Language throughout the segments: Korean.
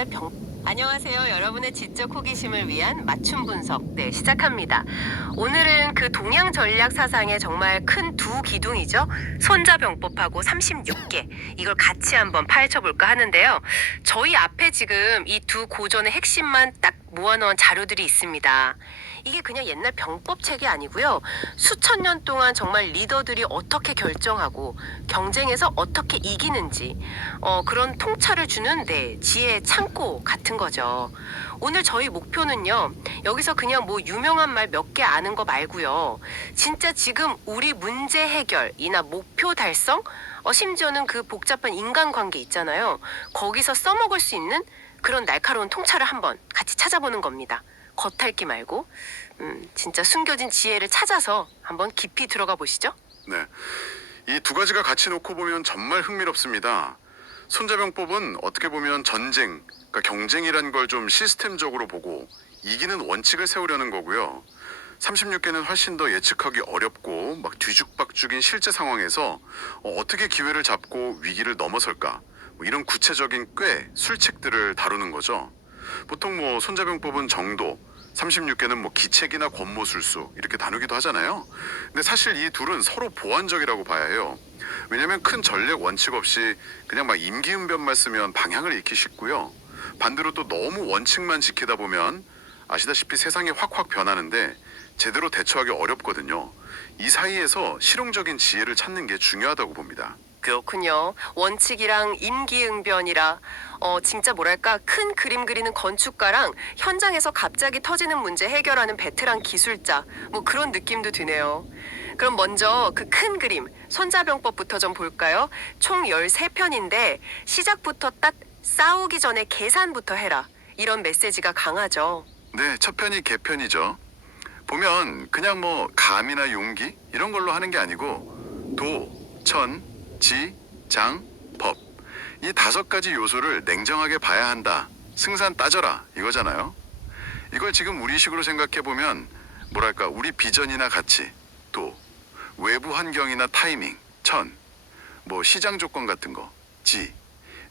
옛날 병 안녕하세요. 여러분의 지적 호기심을 위한 맞춤 분석 네 시작합니다. 오늘은 그 동양 전략 사상의 정말 큰 두 기둥이죠. 손자병법하고 36개 이걸 같이 한번 파헤쳐 볼까 하는데요. 저희 앞에 지금 이 두 고전의 핵심만 딱 모아놓은 자료들이 있습니다. 이게 그냥 옛날 병법 책이 아니고요. 수천 년 동안 정말 리더들이 어떻게 결정하고 경쟁에서 어떻게 이기는지 어, 그런 통찰을 주는 네, 지혜의 창고 같은 거죠. 오늘 저희 목표는요. 여기서 그냥 뭐 유명한 말 몇 개 아는 거 말고요. 진짜 지금 우리 문제 해결이나 목표 달성 어, 심지어는 그 복잡한 인간관계 있잖아요. 거기서 써먹을 수 있는 그런 날카로운 통찰을 한번 같이 찾아보는 겁니다. 겉핥기 말고 음, 진짜 숨겨진 지혜를 찾아서 한번 깊이 들어가 보시죠. 네. 이 두 가지가 같이 놓고 보면 정말 흥미롭습니다. 손자병법은 어떻게 보면 전쟁, 그러니까 경쟁이란 걸 좀 시스템적으로 보고 이기는 원칙을 세우려는 거고요. 36개는 훨씬 더 예측하기 어렵고 막 뒤죽박죽인 실제 상황에서 어, 어떻게 기회를 잡고 위기를 넘어설까 뭐 이런 구체적인 꽤 술책들을 다루는 거죠. 보통 뭐 손자병법은 정도, 36개는 뭐 기책이나 권모술수 이렇게 나누기도 하잖아요. 근데 사실 이 둘은 서로 보완적이라고 봐야 해요. 왜냐하면 큰 전략 원칙 없이 그냥 막 임기응변만 쓰면 방향을 잃기 쉽고요. 반대로 또 너무 원칙만 지키다 보면 아시다시피 세상이 확확 변하는데 제대로 대처하기 어렵거든요. 이 사이에서 실용적인 지혜를 찾는 게 중요하다고 봅니다. 그렇군요. 원칙이랑 임기응변이라 어 진짜 뭐랄까 큰 그림 그리는 건축가랑 현장에서 갑자기 터지는 문제 해결하는 베테랑 기술자 뭐 그런 느낌도 드네요. 그럼 먼저 그 큰 그림 손자병법부터 좀 볼까요? 총 13편인데 시작부터 딱 싸우기 전에 계산부터 해라. 이런 메시지가 강하죠. 네, 첫 편이 개편이죠. 보면 그냥 뭐 감이나 용기 이런 걸로 하는 게 아니고 도, 천, 지, 장, 법. 이 다섯 가지 요소를 냉정하게 봐야 한다. 승산 따져라. 이거잖아요. 이걸 지금 우리식으로 생각해 보면 뭐랄까 우리 비전이나 가치, 도, 외부 환경이나 타이밍, 천, 뭐 시장 조건 같은 거, 지,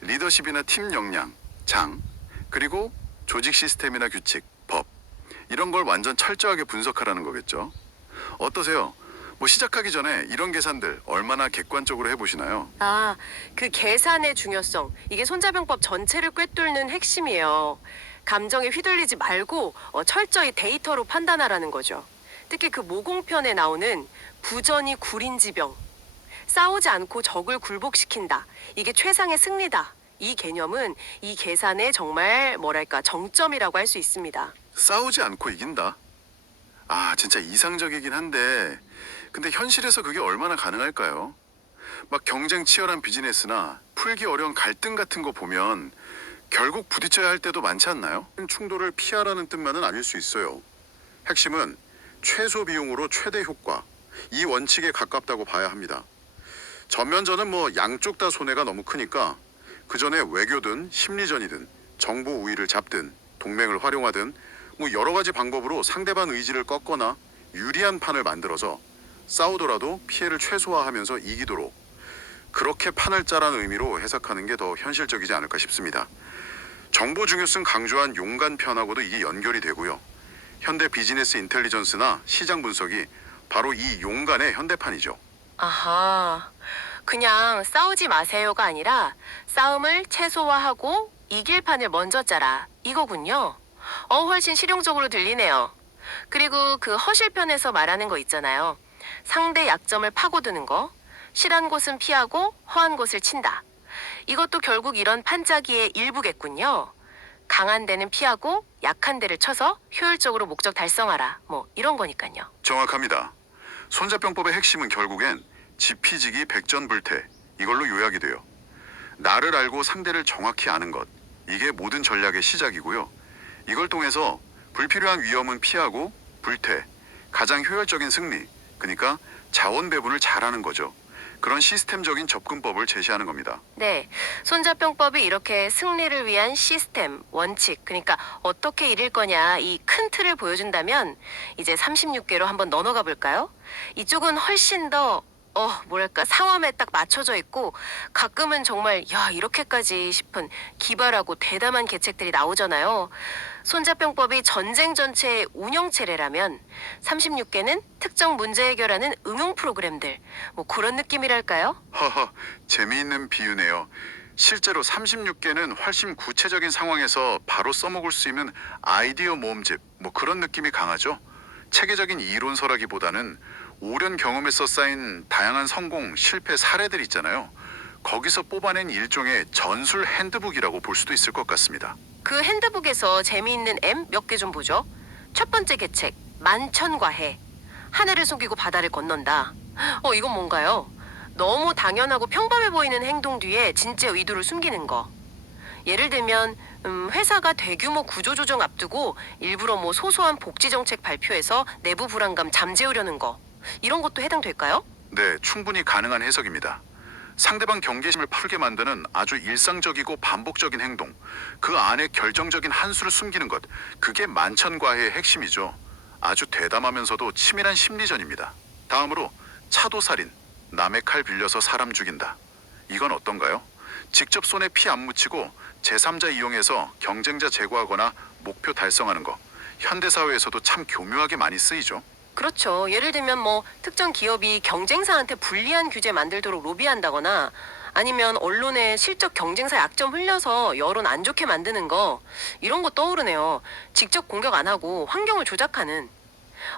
리더십이나 팀 역량, 장, 그리고 조직 시스템이나 규칙, 법. 이런 걸 완전 철저하게 분석하라는 거겠죠. 어떠세요? 뭐 시작하기 전에 이런 계산들 얼마나 객관적으로 해보시나요? 아, 그 계산의 중요성. 이게 손자병법 전체를 꿰뚫는 핵심이에요. 감정에 휘둘리지 말고 어, 철저히 데이터로 판단하라는 거죠. 특히 그 모공편에 나오는 부전이 구린지병. 싸우지 않고 적을 굴복시킨다. 이게 최상의 승리다. 이 개념은 이 계산의 정말 뭐랄까 정점이라고 할 수 있습니다. 싸우지 않고 이긴다. 아, 진짜 이상적이긴 한데, 근데 현실에서 그게 얼마나 가능할까요? 막 경쟁 치열한 비즈니스나 풀기 어려운 갈등 같은 거 보면 결국 부딪혀야 할 때도 많지 않나요? 충돌을 피하라는 뜻만은 아닐 수 있어요. 핵심은 최소 비용으로 최대 효과. 이 원칙에 가깝다고 봐야 합니다. 전면전은 뭐 양쪽 다 손해가 너무 크니까 그 전에 외교든 심리전이든 정보 우위를 잡든 동맹을 활용하든 뭐 여러 가지 방법으로 상대방 의지를 꺾거나 유리한 판을 만들어서 싸우더라도 피해를 최소화하면서 이기도록 그렇게 판을 짜라는 의미로 해석하는 게 더 현실적이지 않을까 싶습니다. 정보 중요성 강조한 용간 편하고도 이게 연결이 되고요. 현대 비즈니스 인텔리전스나 시장 분석이 바로 이 용간의 현대판이죠. 아하. 그냥 싸우지 마세요가 아니라 싸움을 최소화하고 이길 판을 먼저 짜라. 이거군요. 어, 훨씬 실용적으로 들리네요. 그리고 그 허실편에서 말하는 거 있잖아요. 상대 약점을 파고드는 거. 실한 곳은 피하고 허한 곳을 친다. 이것도 결국 이런 판짜기의 일부겠군요. 강한 데는 피하고 약한 데를 쳐서 효율적으로 목적 달성하라. 뭐 이런 거니까요. 정확합니다. 손자병법의 핵심은 결국엔 지피지기 백전불태 이걸로 요약이 돼요. 나를 알고 상대를 정확히 아는 것 이게 모든 전략의 시작이고요. 이걸 통해서 불필요한 위험은 피하고 불태 가장 효율적인 승리 그러니까 자원 배분을 잘하는 거죠. 그런 시스템적인 접근법을 제시하는 겁니다. 네, 손자병법이 이렇게 승리를 위한 시스템, 원칙, 그러니까 어떻게 이길 거냐 이 큰 틀을 보여준다면 이제 36개로 한번 넘어가 볼까요? 이쪽은 훨씬 더 어, 뭐랄까, 상황에 딱 맞춰져 있고, 가끔은 정말, 야, 이렇게까지 싶은 기발하고 대담한 계책들이 나오잖아요. 손자병법이 전쟁 전체의 운영 체례라면, 36개는 특정 문제 해결하는 응용 프로그램들, 뭐 그런 느낌이랄까요? 허허, 재미있는 비유네요. 실제로 36개는 훨씬 구체적인 상황에서 바로 써먹을 수 있는 아이디어 모음집, 뭐 그런 느낌이 강하죠. 체계적인 이론서라기보다는 오랜 경험에서 쌓인 다양한 성공, 실패 사례들 있잖아요. 거기서 뽑아낸 일종의 전술 핸드북이라고 볼 수도 있을 것 같습니다. 그 핸드북에서 재미있는 M 몇 개 좀 보죠. 첫 번째 계책 만천과해 하늘을 속이고 바다를 건넌다. 어 이건 뭔가요? 너무 당연하고 평범해 보이는 행동 뒤에 진짜 의도를 숨기는 거. 예를 들면 음, 회사가 대규모 구조조정 앞두고 일부러 뭐 소소한 복지 정책 발표해서 내부 불안감 잠재우려는 거 이런 것도 해당될까요? 네, 충분히 가능한 해석입니다. 상대방 경계심을 풀게 만드는 아주 일상적이고 반복적인 행동, 그 안에 결정적인 한 수를 숨기는 것, 그게 만천과의 핵심이죠. 아주 대담하면서도 치밀한 심리전입니다. 다음으로 차도살인, 남의 칼 빌려서 사람 죽인다. 이건 어떤가요? 직접 손에 피 안 묻히고 제3자 이용해서 경쟁자 제거하거나 목표 달성하는 거. 현대 사회에서도 참 교묘하게 많이 쓰이죠. 그렇죠. 예를 들면 뭐 특정 기업이 경쟁사한테 불리한 규제 만들도록 로비한다거나 아니면 언론에 실적 경쟁사 약점 흘려서 여론 안 좋게 만드는 거 이런 거 떠오르네요. 직접 공격 안 하고 환경을 조작하는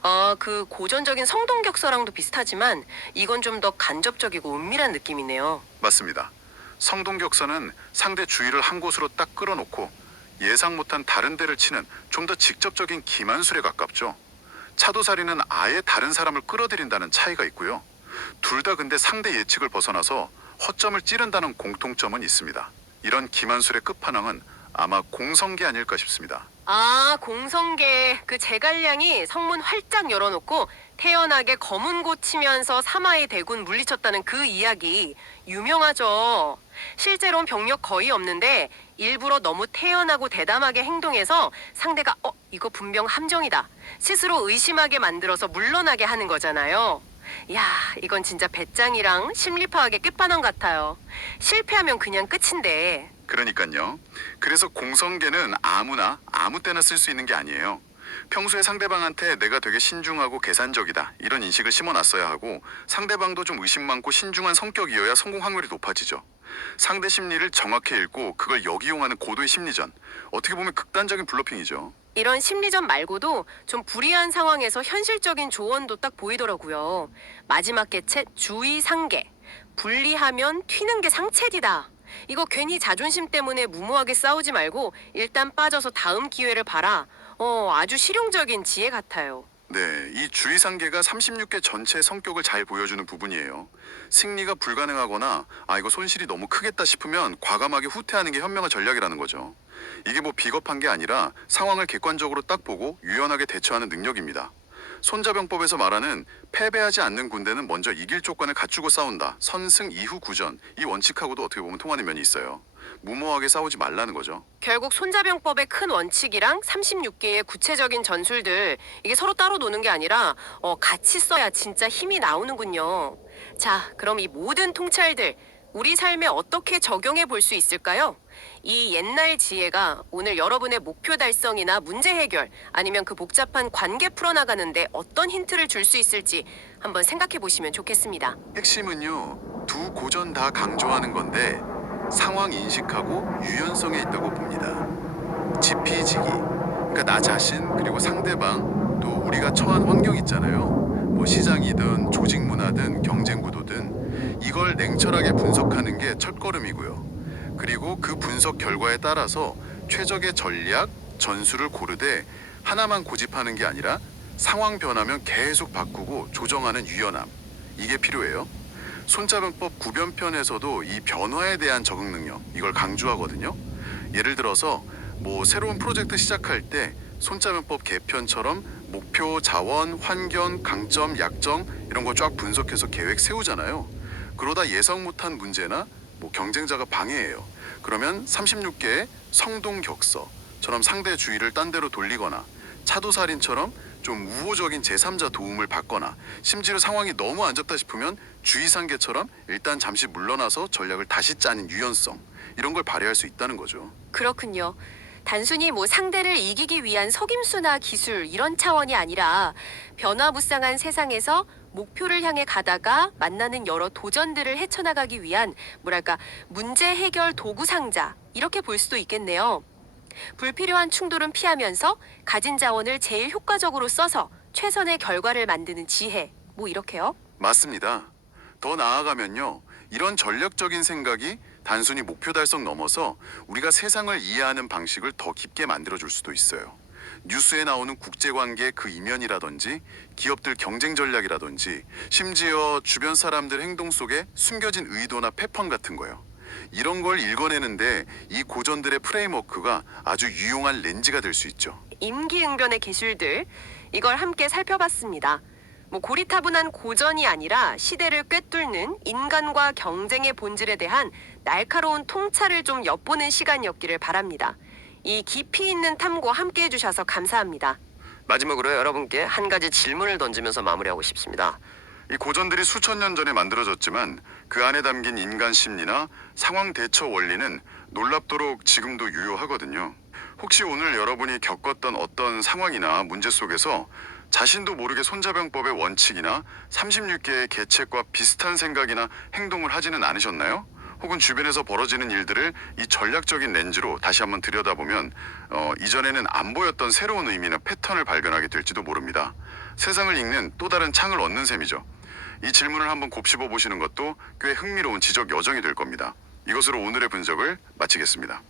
아, 그 고전적인 성동격서랑도 비슷하지만 이건 좀 더 간접적이고 은밀한 느낌이네요. 맞습니다. 성동격서는 상대 주의를 한 곳으로 딱 끌어놓고 예상 못한 다른 데를 치는 좀 더 직접적인 기만술에 가깝죠. 차도살이는 아예 다른 사람을 끌어들인다는 차이가 있고요. 둘 다 근데 상대 예측을 벗어나서 허점을 찌른다는 공통점은 있습니다. 이런 기만술의 끝판왕은 아마 공성계 아닐까 싶습니다. 아, 공성계 그 제갈량이 성문 활짝 열어놓고 태연하게 검은 곳 치면서 사마의 대군 물리쳤다는 그 이야기 유명하죠. 실제로는 병력 거의 없는데 일부러 너무 태연하고 대담하게 행동해서 상대가 어 이거 분명 함정이다 스스로 의심하게 만들어서 물러나게 하는 거잖아요. 야 이건 진짜 배짱이랑 심리 파악의 끝판왕 같아요. 실패하면 그냥 끝인데 그러니까요. 그래서 공성계는 아무나 아무 때나 쓸 수 있는 게 아니에요. 평소에 상대방한테 내가 되게 신중하고 계산적이다 이런 인식을 심어놨어야 하고 상대방도 좀 의심 많고 신중한 성격이어야 성공 확률이 높아지죠. 상대 심리를 정확히 읽고 그걸 역이용하는 고도의 심리전. 어떻게 보면 극단적인 블러핑이죠. 이런 심리전 말고도 좀 불리한 상황에서 현실적인 조언도 딱 보이더라고요. 마지막 개체 주의 상계. 분리하면 튀는 게 상책이다. 이거 괜히 자존심 때문에 무모하게 싸우지 말고 일단 빠져서 다음 기회를 봐라. 어, 아주 실용적인 지혜 같아요. 네, 이 주의상계가 36개 전체의 성격을 잘 보여주는 부분이에요. 승리가 불가능하거나 아 이거 손실이 너무 크겠다 싶으면 과감하게 후퇴하는 게 현명한 전략이라는 거죠. 이게 뭐 비겁한 게 아니라 상황을 객관적으로 딱 보고 유연하게 대처하는 능력입니다. 손자병법에서 말하는 패배하지 않는 군대는 먼저 이길 조건을 갖추고 싸운다. 선승 이후 구전. 이 원칙하고도 어떻게 보면 통하는 면이 있어요. 무모하게 싸우지 말라는 거죠. 결국 손자병법의 큰 원칙이랑 36개의 구체적인 전술들 이게 서로 따로 노는 게 아니라 어, 같이 써야 진짜 힘이 나오는군요. 자, 그럼 이 모든 통찰들 우리 삶에 어떻게 적용해 볼 수 있을까요? 이 옛날 지혜가 오늘 여러분의 목표 달성이나 문제 해결 아니면 그 복잡한 관계 풀어나가는데 어떤 힌트를 줄 수 있을지 한번 생각해 보시면 좋겠습니다. 핵심은요. 두 고전 다 강조하는 건데 상황 인식하고 유연성에 있다고 봅니다. 지피지기. 그러니까 나 자신 그리고 상대방 또 우리가 처한 환경 있잖아요. 뭐 시장이든 조직 문화든 경쟁 구도든 이걸 냉철하게 분석하는 게 첫걸음이고요. 그리고 그 분석 결과에 따라서 최적의 전략, 전술을 고르되 하나만 고집하는 게 아니라 상황 변하면 계속 바꾸고 조정하는 유연함. 이게 필요해요. 손자병법 구변편에서도 이 변화에 대한 적응 능력 이걸 강조하거든요. 예를 들어서 뭐 새로운 프로젝트 시작할 때 손자병법 개편처럼 목표, 자원, 환경, 강점, 약점 이런 거 쫙 분석해서 계획 세우잖아요. 그러다 예상 못한 문제나 뭐 경쟁자가 방해해요. 그러면 36개의 성동격서처럼 상대 주의를 딴 데로 돌리거나 차도살인처럼 좀 우호적인 제3자 도움을 받거나 심지어 상황이 너무 안 잡다 싶으면 주의상계처럼 일단 잠시 물러나서 전략을 다시 짜는 유연성 이런 걸 발휘할 수 있다는 거죠. 그렇군요. 단순히 뭐 상대를 이기기 위한 속임수나 기술 이런 차원이 아니라 변화무쌍한 세상에서 목표를 향해 가다가 만나는 여러 도전들을 헤쳐나가기 위한 뭐랄까 문제 해결 도구 상자 이렇게 볼 수도 있겠네요. 불필요한 충돌은 피하면서 가진 자원을 제일 효과적으로 써서 최선의 결과를 만드는 지혜 뭐 이렇게요. 맞습니다. 더 나아가면요. 이런 전략적인 생각이 단순히 목표 달성 넘어서 우리가 세상을 이해하는 방식을 더 깊게 만들어 줄 수도 있어요. 뉴스에 나오는 국제 관계 그 이면이라든지 기업들 경쟁 전략이라든지 심지어 주변 사람들 행동 속에 숨겨진 의도나 패턴 같은 거요. 이런 걸 읽어내는데 이 고전들의 프레임워크가 아주 유용한 렌즈가 될 수 있죠. 임기응변의 기술들 이걸 함께 살펴봤습니다. 뭐 고리타분한 고전이 아니라 시대를 꿰뚫는 인간과 경쟁의 본질에 대한 날카로운 통찰을 좀 엿보는 시간이었기를 바랍니다. 이 깊이 있는 탐구 함께 해주셔서 감사합니다. 마지막으로 여러분께 한 가지 질문을 던지면서 마무리하고 싶습니다. 이 고전들이 수천 년 전에 만들어졌지만 그 안에 담긴 인간 심리나 상황 대처 원리는 놀랍도록 지금도 유효하거든요. 혹시 오늘 여러분이 겪었던 어떤 상황이나 문제 속에서 자신도 모르게 손자병법의 원칙이나 36개의 계책과 비슷한 생각이나 행동을 하지는 않으셨나요? 혹은 주변에서 벌어지는 일들을 이 전략적인 렌즈로 다시 한번 들여다보면 어, 이전에는 안 보였던 새로운 의미나 패턴을 발견하게 될지도 모릅니다. 세상을 읽는 또 다른 창을 얻는 셈이죠. 이 질문을 한번 곱씹어 보시는 것도 꽤 흥미로운 지적 여정이 될 겁니다. 이것으로 오늘의 분석을 마치겠습니다.